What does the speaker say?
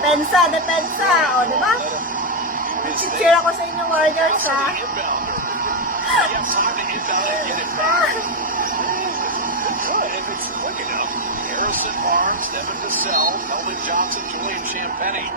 Depensa, depensa. O, di ba? Cheer ako sa inyo, Warriors, ha? If it's quick enough, Harrison Barnes, Devin Cassell, Melvin Johnson, Julian Champagny.